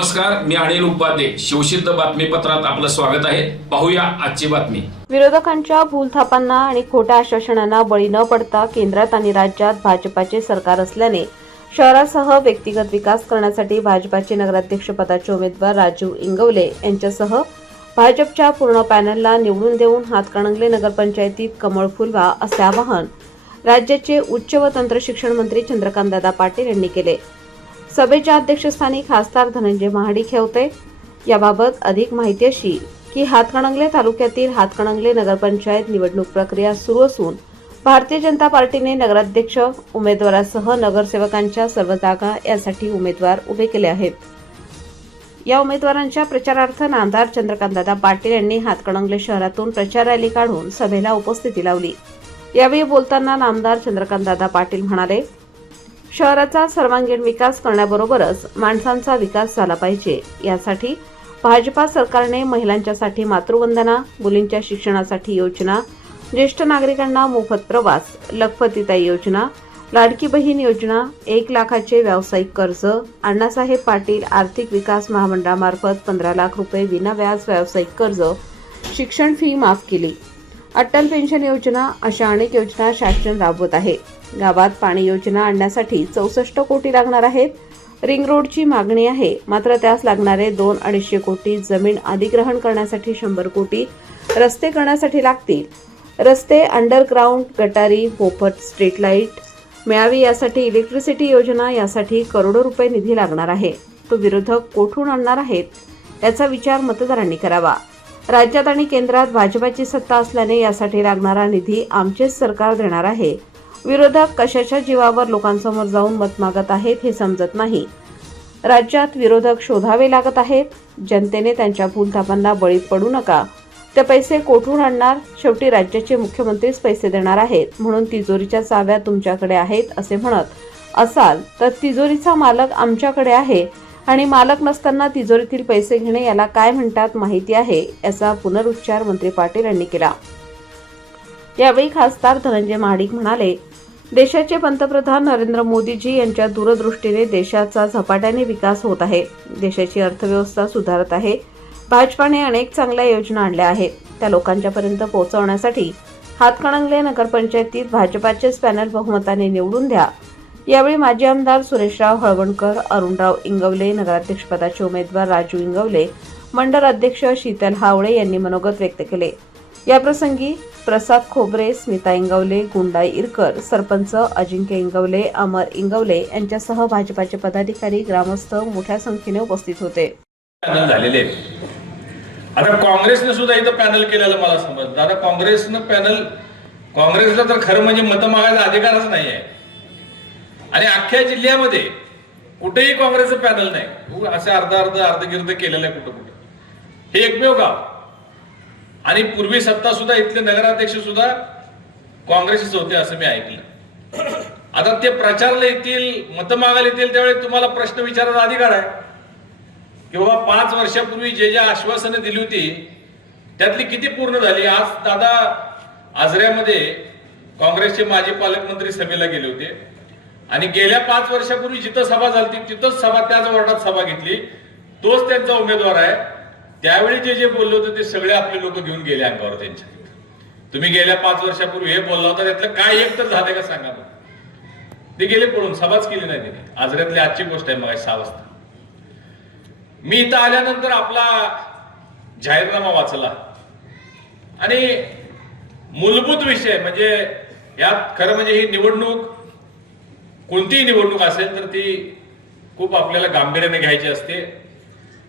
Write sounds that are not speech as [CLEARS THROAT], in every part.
नमस्कार मी अनिल उपाध्ये. शिवसिद्ध बातमीपत्रात आपलं स्वागत आहे. पाहूया आजची बातमी. विरोधकांच्या भूलथापांना आणि खोट्या आश्वासनांना बळी न पडता केंद्रात आणि राज्यात भाजपाचे सरकार असल्याने शहरासह व्यक्तिगत विकास करण्यासाठी भाजपाचे नगराध्यक्ष पदाचे उमेदवार राजीव इंगवले यांच्यासह भाजपच्या पूर्ण पॅनलला निवडून देऊन हातकणंगले नगरपंचायतीत कमळ फुलवा असे आवाहन राज्याचे उच्च व तंत्रशिक्षण मंत्री चंद्रकांतदादा पाटील यांनी केले. सभेच्या अध्यक्षस्थानी खासदार धनंजय महाडिक हे होते. याबाबत अधिक माहिती अशी की हातकणंगले तालुक्यातील हातकणंगले नगरपंचायत निवडणूक प्रक्रिया सुरू असून भारतीय जनता पार्टीने नगराध्यक्ष उमेदवारासह नगरसेवकांच्या सर्व जागा यासाठी उमेदवार उभे केले आहेत. या उमेदवारांच्या प्रचारार्थ नामदार चंद्रकांतदादा पाटील यांनी हातकणंगले शहरातून प्रचार रॅली काढून सभेला उपस्थिती लावली. यावेळी बोलताना नामदार चंद्रकांतदादा पाटील म्हणाले शहराचा सर्वांगीण विकास करण्याबरोबरच माणसांचा विकास झाला पाहिजे. यासाठी भाजपा सरकारने महिलांच्यासाठी मातृवंदना मुलींच्या शिक्षणासाठी योजना ज्येष्ठ नागरिकांना मोफत प्रवास लखपतिताई योजना लाडकी बहीण योजना एक लाखाचे व्यावसायिक कर्ज अण्णासाहेब पाटील आर्थिक विकास महामंडळामार्फत पंधरा लाख रुपये विनाव्याज व्यावसायिक कर्ज शिक्षण फी माफ केली. अटल पेन्शन योजना अशा अनेक योजना शासन राबवत आहे. गावात पाणी योजना आणण्यासाठी चौसष्ट कोटी लागणार आहेत. रिंग रोडची मागणी आहे. मात्र त्यास लागणारे दोन अडीचशे कोटी जमीन अधिग्रहण करण्यासाठी शंभर कोटी रस्ते करण्यासाठी लागतील. रस्ते अंडरग्राऊंड गटारी मोफत स्ट्रीट लाइट मिळावी यासाठी इलेक्ट्रिसिटी योजना यासाठी करोडो रुपये निधी लागणार आहे. तो विरोधक कोठून आणणार आहेत? याचा विचार मतदारांनी करावा. राज्यात आणि केंद्रात भाजपाची सत्ता असल्याने यासाठी लागणारा निधी आमचेच सरकार देणार आहे. विरोधक कशाच्या जीवावर लोकांसमोर जाऊन मत मागत आहेत हे समजत नाही. राज्यात विरोधक शोधावे लागत आहेत. जनतेने त्यांच्या भूलथापांना बळी पडू नका. ते पैसे कोठून आणणार? शेवटी राज्याचे मुख्यमंत्रीच पैसे देणार आहेत. म्हणून तिजोरीच्या चाव्या तुमच्याकडे आहेत असे म्हणत असाल तर तिजोरीचा मालक आमच्याकडे आहे. आणि मालक नसताना तिजोरीतील पैसे घेणे याला काय म्हणतात माहिती आहे याचा पुनरुच्चार मंत्री पाटील यांनी केला. यावेळी खासदार धनंजय महाडिक म्हणाले देशाचे पंतप्रधान नरेंद्र मोदीजी यांच्या दूरदृष्टीने देशाचा झपाट्याने विकास होत आहे. देशाची अर्थव्यवस्था सुधारत आहे. भाजपाने अनेक चांगल्या योजना आणल्या आहेत. त्या लोकांच्यापर्यंत पोहोचवण्यासाठी हातकणंगले नगरपंचायतीत भाजपाचेच पॅनल बहुमताने निवडून द्या. यावेळी माजी आमदार सुरेशराव हळवणकर अरुणराव इंगवले नगराध्यक्षपदाचे उमेदवार राजू इंगवले मंडळ अध्यक्ष शीतल हावळे यांनी मनोगत व्यक्त केले. याप्रसंगी प्रसाद खोबरे स्मिता इंगवले गुंडा इरकर सरपंच अजिंक्य इंगवले अमर इंगवले यांच्यासह भाजपाचे पदाधिकारी ग्रामस्थ मोठ्या संख्येने उपस्थित होते. झालेले आता काँग्रेसने सुद्धा इथं पॅनल केलेलं मला समजतं. आता काँग्रेसनं पॅनल काँग्रेसला तर खरं म्हणजे मतं मागायचा अधिकारच नाही आहे आणि अख्ख्या जिल्ह्यामध्ये कुठेही काँग्रेसचं पॅनल नाही. असे असं अर्ध अर्ध अर्धगिर्ध केलेलं आहे कुठं कुठं. हे एकमेव गाव. आणि पूर्वी सत्ता सुद्धा इथले नगराध्यक्ष सुद्धा काँग्रेसच होते असं मी ऐकलं. [CLEARS THROAT] आता ते प्रचारला येतील मतं मागायला येतील त्यावेळी तुम्हाला प्रश्न विचारायचा अधिकार आहे. की बाबा पाच वर्षापूर्वी जे जे आश्वासनं दिली होती त्यातली किती पूर्ण झाली? आज दादा आजऱ्यामध्ये काँग्रेसचे माजी पालकमंत्री सभेला गेले होते. आणि गेल्या पाच वर्षापूर्वी जिथं सभा झाली तिथंच सभा त्याच वॉर्डात सभा घेतली. तोच त्यांचा उमेदवार आहे. त्यावेळी जे जे बोलले होते ते सगळे आपले लोक घेऊन गेले अंगावर त्यांच्या. तुम्ही गेल्या पाच वर्षापूर्वी हे बोलला होता त्यातलं काय एक तर झालंय का सांगा ते गेले पळून सभाच केली नाही त्यांनी. आजऱ्यातली आजची गोष्ट आहे मग सहा वाजता. मी इथं आल्यानंतर आपला जाहीरनामा वाचला. आणि मूलभूत विषय म्हणजे यात खरं म्हणजे ही निवडणूक कोणतीही निवडणूक असेल तर ती खूप आपल्याला गांभीर्याने घ्यायची असते.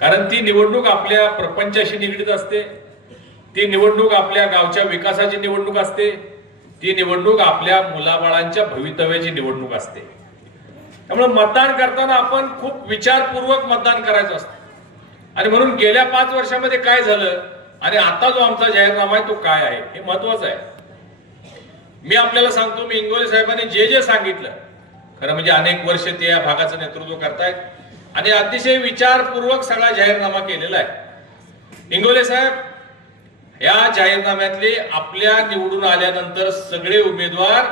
कारण ती निवडणूक आपल्या प्रपंचाशी निगडीत असते. ती निवडणूक आपल्या गावच्या विकासाची निवडणूक असते. ती निवडणूक आपल्या मुलाबाळांच्या भवितव्याची निवडणूक असते. त्यामुळे मतदान करताना आपण खूप विचारपूर्वक मतदान करायचं असतं. आणि म्हणून गेल्या पाच वर्षामध्ये काय झालं आणि आता जो आमचा जाहीरनामा आहे तो काय आहे हे महत्वाचं आहे. मी आपल्याला सांगतो मी इंगोले साहेबांनी जे जे सांगितलं खरं म्हणजे अनेक वर्ष ते या भागाचं नेतृत्व करतायत. आणि अतिशय विचारपूर्वक सगळा जाहीरनामा केलेला आहे. इंगोले साहेब या जाहीरनाम्यातले आपल्या निवडून आल्यानंतर सगळे उमेदवार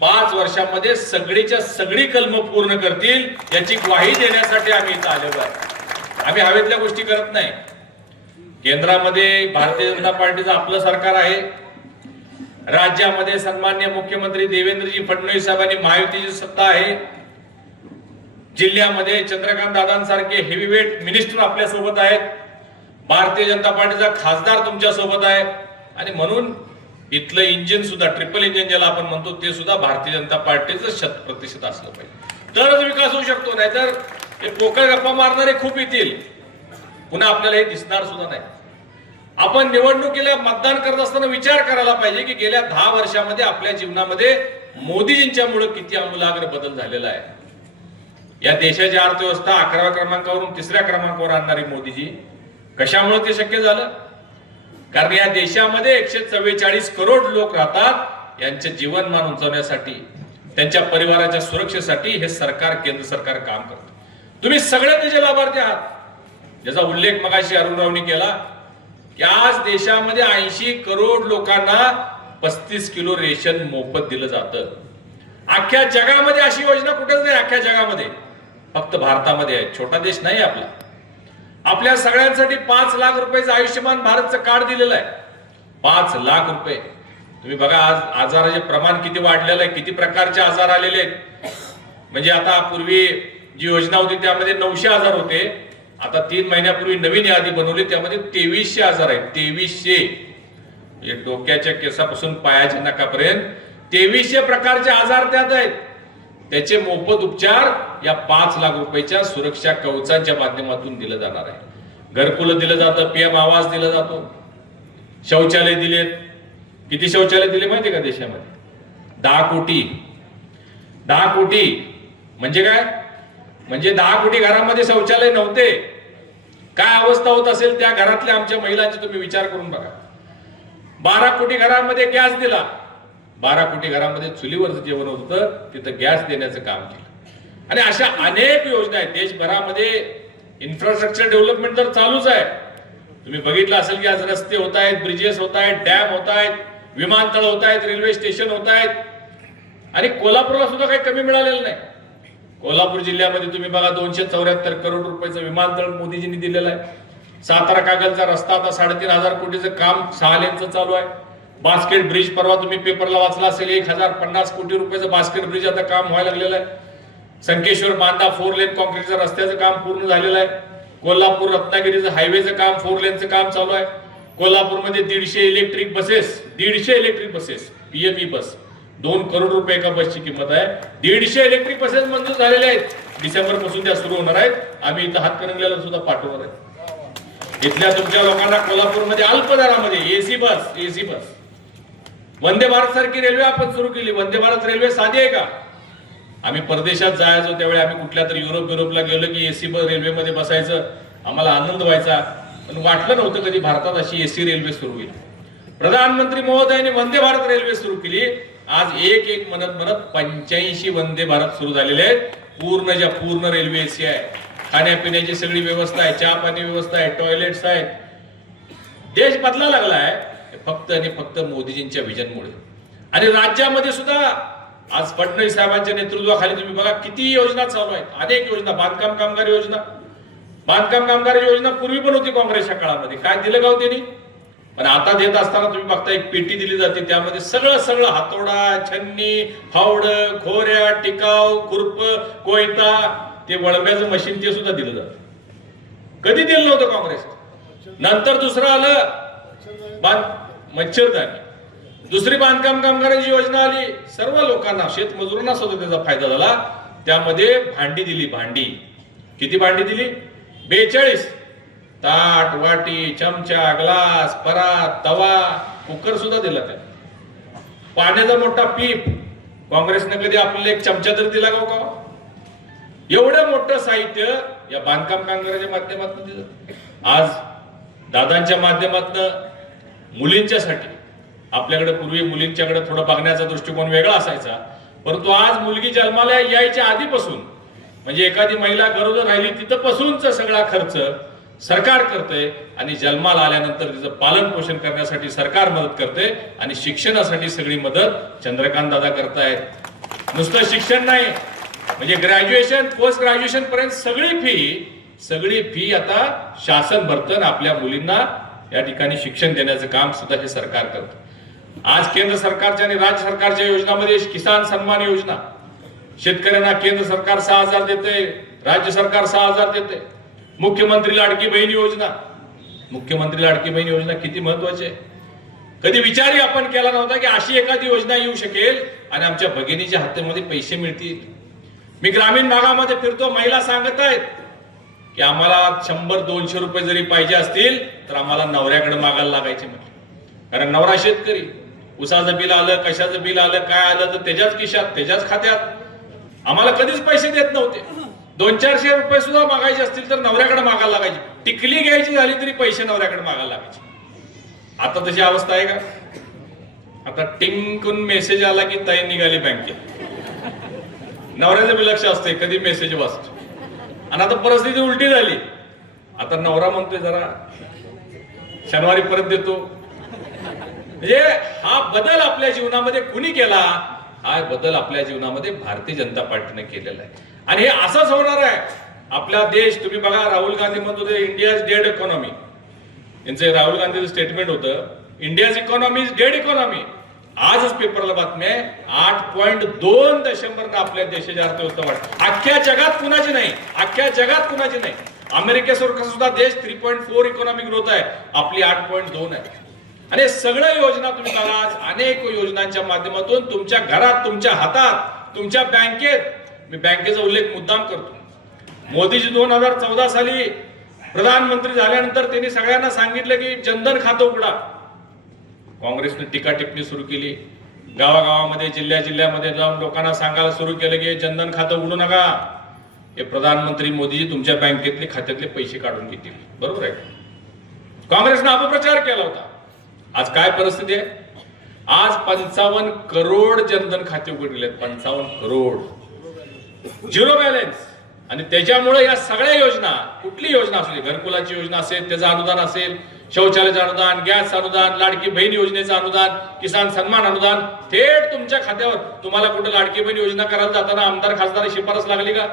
पाच वर्षामध्ये सगळीच्या सगळी कलम पूर्ण करतील याची ग्वाही देण्यासाठी आम्ही इथं आलेलो आहे. आम्ही हवेतल्या गोष्टी करत नाही. केंद्रामध्ये भारतीय जनता पार्टीचं आपलं सरकार आहे. राज्यामध्ये सन्मान्य मुख्यमंत्री देवेंद्रजी फडणवीस साहेबांनी महायुतीची सत्ता आहे. जिल्ह्यामध्ये चंद्रकांत दादांसारखे हेवीवेट मिनिस्टर आपल्यासोबत आहेत. भारतीय जनता पार्टीचा खासदार तुमच्यासोबत आहे. आणि म्हणून इथलं इंजिन सुद्धा ट्रिपल इंजिन ज्याला आपण म्हणतो ते सुद्धा भारतीय जनता पार्टीचं शत प्रतिशत असलं पाहिजे. तरच विकास होऊ शकतो नाहीतर हे पोकळ गप्पा मारणारे खूप येतील. पुन्हा आपल्याला हे दिसणार सुद्धा नाही. आपण निवडणुकीला मतदान करत असताना विचार करायला पाहिजे की गेल्या दहा वर्षामध्ये आपल्या जीवनामध्ये मोदीजींच्यामुळे किती आमूलाग्र बदल झालेला आहे. या देशाची अर्थव्यवस्था अकराव्या क्रमांकावरून तिसऱ्या क्रमांकावर आणणारी मोदीजी कशामुळे ते शक्य झालं? कारण या देशामध्ये एकशे चव्वेचाळीस करोड लोक राहतात यांचे जीवनमान उंचवण्यासाठी त्यांच्या परिवाराच्या सुरक्षेसाठी हे सरकार केंद्र सरकार काम करतं. तुम्ही सगळे त्याचे लाभार्थी आहात. ज्याचा उल्लेख मगाशी अरुणरावनी केला. याच देशामध्ये ऐंशी करोड लोकांना पस्तीस किलो रेशन मोफत दिलं जातं. अख्ख्या जगामध्ये अशी योजना कुठेच नाही अख्ख्या जगामध्ये. फक्त भारतामध्ये आहे. छोटा देश नाही आपला. आपल्या सगळ्यांसाठी पाच लाख रुपयाचं आयुष्यमान भारतचं कार्ड दिलेलं आहे. पाच लाख रुपये. तुम्ही बघा आज आजाराचे प्रमाण किती वाढलेलं आहे किती प्रकारचे आजार आलेले आहेत. म्हणजे आता पूर्वी जी योजना होती त्यामध्ये नऊशे आजार होते. आता तीन महिन्यापूर्वी नवीन यादी बनवली त्यामध्ये तेवीसशे आजार आहेत. तेवीसशे. डोक्याच्या केसापासून पायाच्या नकापर्यंत तेवीसशे प्रकारचे आजार त्यात आहेत. त्याचे मोफत उपचार या पाच लाख रुपयाच्या सुरक्षा कवचांच्या माध्यमातून दिलं जाणार आहे. घरकुलं दिलं जातं पीएम आवाज दिला जातो. शौचालय दिलेत. किती शौचालय दिले माहिती का देशामध्ये? दहा कोटी. दहा कोटी. म्हणजे काय? म्हणजे दहा कोटी घरामध्ये शौचालय नव्हते. काय अवस्था होत असेल त्या घरातल्या आमच्या महिलांची तुम्ही विचार करून बघा. बारा कोटी घरांमध्ये गॅस दिला. बारा कोटी घरामध्ये चुलीवरचं जेवण होतं तिथं गॅस देण्याचं काम केलं. आणि अशा अनेक योजना आहेत. देशभरामध्ये इन्फ्रास्ट्रक्चर डेव्हलपमेंट तर चालूच आहे. तुम्ही बघितलं असेल की आज रस्ते होत आहेत ब्रिजेस होत आहेत डॅम होत आहेत विमानतळ होत आहेत रेल्वे स्टेशन होत आहेत. आणि कोल्हापूरला सुद्धा काही कमी मिळालेलं नाही. कोल्हापूर जिल्ह्यामध्ये तुम्ही बघा दोनशे चौऱ्याहत्तर करोड रुपयाचं विमानतळ मोदीजींनी दिलेलं आहे. सातारा कागलचा रस्ता आता साडेतीन हजार कोटीचं काम सहा लेनचं चालू आहे. बास्केट ब्रिज परवा तुम्ही पेपरला वाचला असेल एक हजार पन्नास कोटी रुपयाचं बास्केट ब्रिज आता काम व्हायला लागलेलं आहे. संकेश्वर बांधा फोर लेन कॉन्क्रीटचं रस्त्याचं काम पूर्ण झालेलं आहे. कोल्हापूर रत्नागिरीचं हायवेचं काम फोर लेनचं काम चालू आहे. कोल्हापूरमध्ये दीडशे इलेक्ट्रिक बसेस दीडशे इलेक्ट्रिक बसेस पीएमई बस. दोन करोड रुपये एका बसची किंमत आहे. दीडशे इलेक्ट्रिक बसेस मंजूर झालेल्या आहेत. डिसेंबरपासून त्या सुरू होणार आहेत. आम्ही इथं हातकणंगल्याला सुद्धा पाठवणार आहे इथल्या तुमच्या लोकांना कोल्हापूरमध्ये अल्प दरामध्ये AC bus AC bus Vande Bharat सारखी रेल्वे आपण सुरू केली. वंदे भारत रेल्वे साधी आहे का? आम्ही परदेशात जायचो त्यावेळी आम्ही कुठल्या तरी युरोप युरोपला गेलो की एसी बस रेल्वेमध्ये बसायचं. आम्हाला आनंद व्हायचा. पण वाटलं नव्हतं कधी भारतात अशी एसी रेल्वे सुरू होईल. प्रधानमंत्री महोदयांनी वंदे भारत रेल्वे सुरू केली. आज एक एक म्हणत म्हणत पंच्याऐंशी वंदे भारत सुरू झालेले आहेत. पूर्ण ज्या पूर्ण रेल्वे एसी आहे खाण्यापिण्याची सगळी व्यवस्था आहे चहा पाणी व्यवस्था आहे टॉयलेट्स आहेत. देश बदला लागला आहे फक्त आणि फक्त मोदीजींच्या विजनमुळे आणि राज्यामध्ये सुद्धा आज फडणवीस साहेबांच्या नेतृत्वाखाली तुम्ही बघा किती योजना चालू आहेत. अनेक योजना बांधकाम कामगार योजना. बांधकाम कामगार योजना पूर्वी पण होती काँग्रेसच्या काळामध्ये. काय दिलं गाव त्यांनी पण आता देत असताना तुम्ही बघता एक पेटी दिली जाते त्यामध्ये सगळं सगळं हातोडा छन्नी फावड खोऱ्या टिकाव खुरप कोयता ते वळव्याचं मशीन ते सुद्धा दिलं जातं. कधी दिलं नव्हतं काँग्रेस? नंतर दुसरं आलं बांध मच्छरदानी. दुसरी बांधकाम कामगारांची योजना आली सर्व लोकांना शेतमजुरांना सुद्धा त्याचा फायदा झाला. त्यामध्ये भांडी दिली भांडी. किती भांडी दिली? बेचाळीस. ताट वाटी चमचा ग्लास परात तवा कुकर सुद्धा दिला त्या पाण्याचा मोठा पीप. काँग्रेसनं कधी आपल्याला एक चमचा तरी दिला का हो का एवढं मोठं साहित्य या बांधकाम कामगाराच्या माध्यमातून दिलं. आज दादांच्या माध्यमातून मुलींच्यासाठी आपल्याकडे पूर्वी मुलींच्याकडे थोडं बघण्याचा दृष्टिकोन वेगळा असायचा परंतु आज मुलगी जन्माला यायच्या आधीपासून म्हणजे एखादी महिला गरोदर राहिली तिथंपासूनचा सगळा खर्च सरकार करते आणि जन्माला आल्यानंतर तिचं पालन पोषण करण्यासाठी सरकार मदत करते आणि शिक्षणासाठी सगळी मदत चंद्रकांत दादा करतायत. नुसतं शिक्षण नाही म्हणजे ग्रॅज्युएशन पोस्ट ग्रॅज्युएशन पर्यंत सगळी फी सगळी फी आता शासन भरतं आपल्या मुलींना या ठिकाणी शिक्षण देण्याचं काम सुद्धा हे सरकार करतं. आज केंद्र सरकारच्या आणि राज्य सरकारच्या योजनामध्ये किसान सन्मान योजना. शेतकऱ्यांना केंद्र सरकार सहा हजार देते राज्य सरकार सहा हजार देते मुख्यमंत्री लाडकी बहीण योजना. मुख्यमंत्री लाडकी बहीण योजना किती महत्वाची आहे? कधी विचारही आपण केला नव्हता की अशी एखादी योजना येऊ शकेल आणि आमच्या भगिनीच्या हातामध्ये पैसे मिळतील. मी ग्रामीण भागामध्ये फिरतो महिला सांगत आहेत की आम्हाला शंभर दोनशे रुपये जरी पाहिजे असतील तर आम्हाला नवऱ्याकडे मागायला लागायचे म्हटलं. कारण नवरा शेतकरी. उसाचं बिल आलं कशाचं बिल आलं काय आलं तर त्याच्याच खिशात त्याच्याच खात्यात. आम्हाला कधीच पैसे देत नव्हते. दोन चारशे रुपये सुद्धा मागायचे असतील तर नवऱ्याकडे मागायला लागायची. टिकली घ्यायची झाली तरी पैसे नवऱ्याकडे मागायला लागायचे. आता तशी अवस्था आहे का? आता टिंकून मेसेज आला की ताई निघाली बँकेत. नवऱ्याचं बी लक्ष असते कधी मेसेज वाचतो. आणि आता परिस्थिती उलटी झाली. आता नवरा म्हणतोय जरा शनिवारी परत देतो. म्हणजे हा बदल आपल्या जीवनामध्ये कुणी केला? हा बदल आपल्या जीवनामध्ये भारतीय जनता पार्टीने केलेला आहे. आणि हे असंच होणार आहे. आपला देश तुम्ही बघा राहुल गांधी म्हणत होते इंडिया डेड इकॉनॉमी यांचं राहुल गांधीचं स्टेटमेंट होतं India's economy is dead economy आजच पेपरला बातमी आहे आठ पॉईंट दोन दशंबर आपल्या देशाची अर्थव्यवस्था वाढ. अख्ख्या जगात कुणाची नाही? अख्ख्या जगात कुणाची नाही? अमेरिकेसारखा सुद्धा देश three point four economic growth आहे आपली आठ पॉईंट दोन आहे. आणि सगळ्या योजना तुम्ही बघा आज अनेक योजनांच्या माध्यमातून तुमच्या घरात तुमच्या हातात तुमच्या बँकेत मी बँकेचा उल्लेख मुद्दाम करतो. मोदीजी दोन हजार चौदा साली प्रधानमंत्री झाल्यानंतर त्यांनी सगळ्यांना सांगितलं की जनधन खातं उघडा. काँग्रेसने टीका टिप्पणी सुरू केली. गावागावामध्ये जिल्ह्या जिल्ह्यामध्ये जाऊन लोकांना सांगायला सुरू केलं की जनधन खातं उघडू नका. हे प्रधानमंत्री मोदीजी तुमच्या बँकेतले खात्यातले पैसे काढून घेतील. बरोबर आहे काँग्रेसने अपप्रचार केला होता. आज काय परिस्थिती आहे? आज पंचावन्न करोड जनधन खाते उघडलेले आहेत. पंचावन्न करोड. Zero balance. आणि त्याच्यामुळे या सगळ्या योजना कुठली योजना असली घरकुलाची योजना असेल त्याचं अनुदान असेल शौचालयाचं अनुदान गॅस अनुदान लाडकी बहीण योजनेचं अनुदान किसान सन्मान अनुदान थेट तुमच्या खात्यावर तुम्हाला कुठं लाडकी बहीण योजना करायला जाताना आमदार खासदार शिफारस लागली का?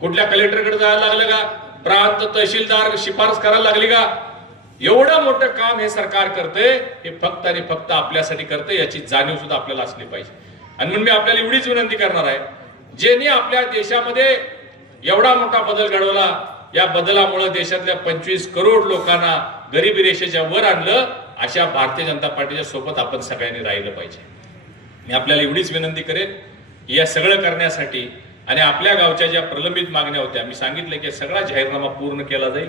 कुठल्या कलेक्टरकडे जायला लागलं का? प्रांत तहसीलदार शिफारस करायला लागली का? एवढं मोठं काम हे सरकार करते हे फक्त आणि फक्त आपल्यासाठी करते याची जाणीव सुद्धा आपल्याला असली पाहिजे. आणि म्हणून मी आपल्याला एवढीच विनंती करणार आहे ज्यांनी आपल्या देशामध्ये एवढा मोठा बदल घडवला या बदलामुळे देशातल्या पंचवीस करोड लोकांना गरिबी रेषेच्या वर आणलं अशा भारतीय जनता पार्टीच्या सोबत आपण सगळ्यांनी राहिलं पाहिजे. मी आपल्याला एवढीच विनंती करेन या सगळं करण्यासाठी आणि आपल्या गावच्या ज्या प्रलंबित मागण्या होत्या मी सांगितलं की सगळा जाहीरनामा पूर्ण केला जाईल.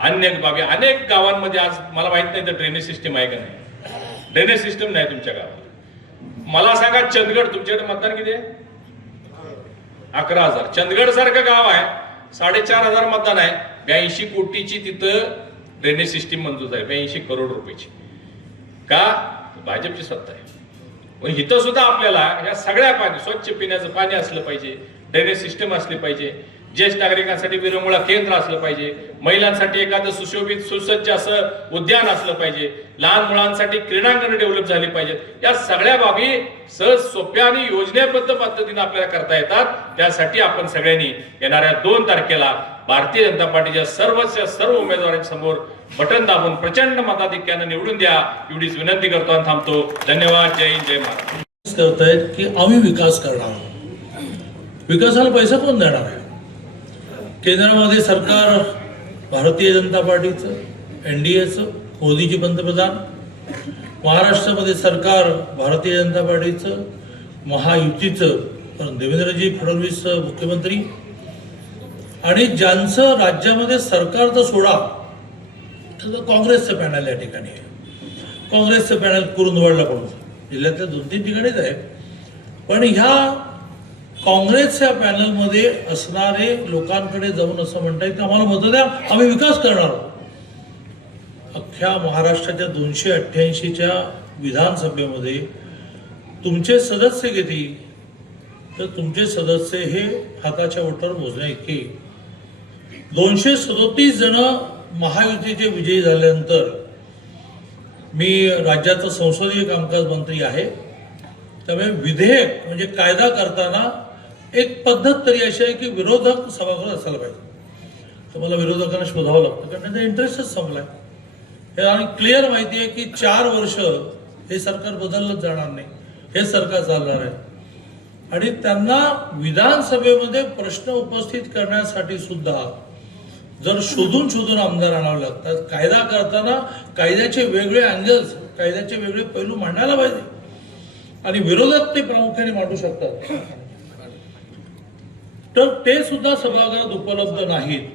अन्य बाबी अनेक गावांमध्ये आज मला माहीत नाही तर ड्रेनेज सिस्टीम आहे का नाही? ड्रेनेज सिस्टीम नाही तुमच्या गावात. मला सांगा चंदगड तुमच्याकडे मतदान किती आहे? अकरा हजार. चंदगड सारखं गाव आहे. साडेचार हजार मतदान आहे. ब्याऐंशी कोटीची तिथं ड्रेनेज सिस्टीम मंजूर आहे ब्याऐंशी करोड रुपयाची. का? भाजपची सत्ता आहे. पण इथं सुद्धा आपल्याला या सगळ्या पाणी स्वच्छ पिण्याचं पाणी असलं पाहिजे. ड्रेनेज सिस्टम असली पाहिजे. ज्येष्ठ नागरिकांसाठी विरंगुळा केंद्र असलं पाहिजे. महिलांसाठी एखादं सुशोभित सुसज्ज असं उद्यान असलं पाहिजे. लहान मुलांसाठी क्रीडांगण डेव्हलप झाली पाहिजेत. या सगळ्या बाबी सहज सोप्या आणि योजनेबद्ध पद्धतीने आपल्याला करता येतात. त्यासाठी आपण सगळ्यांनी येणाऱ्या दोन तारखेला भारतीय जनता पार्टीच्या सर्वच्या सर्व उमेदवारांसमोर बटन दाबून प्रचंड मताधिक्यानं निवडून द्या. एवढीच विनंती करतो आणि थांबतो. धन्यवाद. जय हिंद जय महाराज करतायत की आम्ही विकास करणार आहोत? विकासाला पैसा कोण देणार आहे? केंद्रामध्ये सरकार भारतीय जनता पार्टीचं एन डी एचं मोदीजी पंतप्रधान महाराष्ट्रामध्ये सरकार भारतीय जनता पार्टीचं महायुतीचं पण देवेंद्रजी फडणवीस मुख्यमंत्री. आणि ज्यांचं राज्यामध्ये सरकारचं सोडा त्याचं काँग्रेसचं पॅनल या ठिकाणी आहे. काँग्रेसचं पॅनल कुरुंदवाडला पडून. जिल्ह्यातल्या दोन तीन ठिकाणीच आहे. पण ह्या काँग्रेसच्या पॅनलमध्ये असणारे लोकांकडे जाऊन असं म्हणतायत की आम्हाला मतं द्या आम्ही विकास करणार आहोत. अख्ख्या महाराष्ट्राच्या दोनशे अठ्ठ्याऐंशीच्या विधानसभेमध्ये तुमचे सदस्य किती? तर तुमचे सदस्य हे हाताच्या ओठावर मोजण्या इतके. दोनशे सदोतीस जण महायुतीचे विजयी झाल्यानंतर मी राज्याचा संसदीय कामकाज मंत्री आहे. त्यामुळे विधेयक म्हणजे कायदा करताना एक पद्धत तरी अशी आहे की विरोधक सभागृह असायला पाहिजे. तुम्हाला विरोधकांना शोधावं लागतं. कारण त्यांचा इंटरेस्टच संपलाय. हे आणि क्लिअर माहिती आहे की चार वर्ष हे सरकार बदललंच जाणार नाही. हे सरकार चालणार आहे. आणि त्यांना विधानसभेमध्ये प्रश्न उपस्थित करण्यासाठी सुद्धा जर शोधून शोधून आमदार आणावे लागतात कायदा करताना कायद्याचे वेगळे अँगल्स कायद्याचे वेगळे पैलू मांडायला पाहिजे. आणि विरोधात ते प्रामुख्याने मांडू शकतात. तर ते सुद्धा सभागृहात उपलब्ध नाहीत.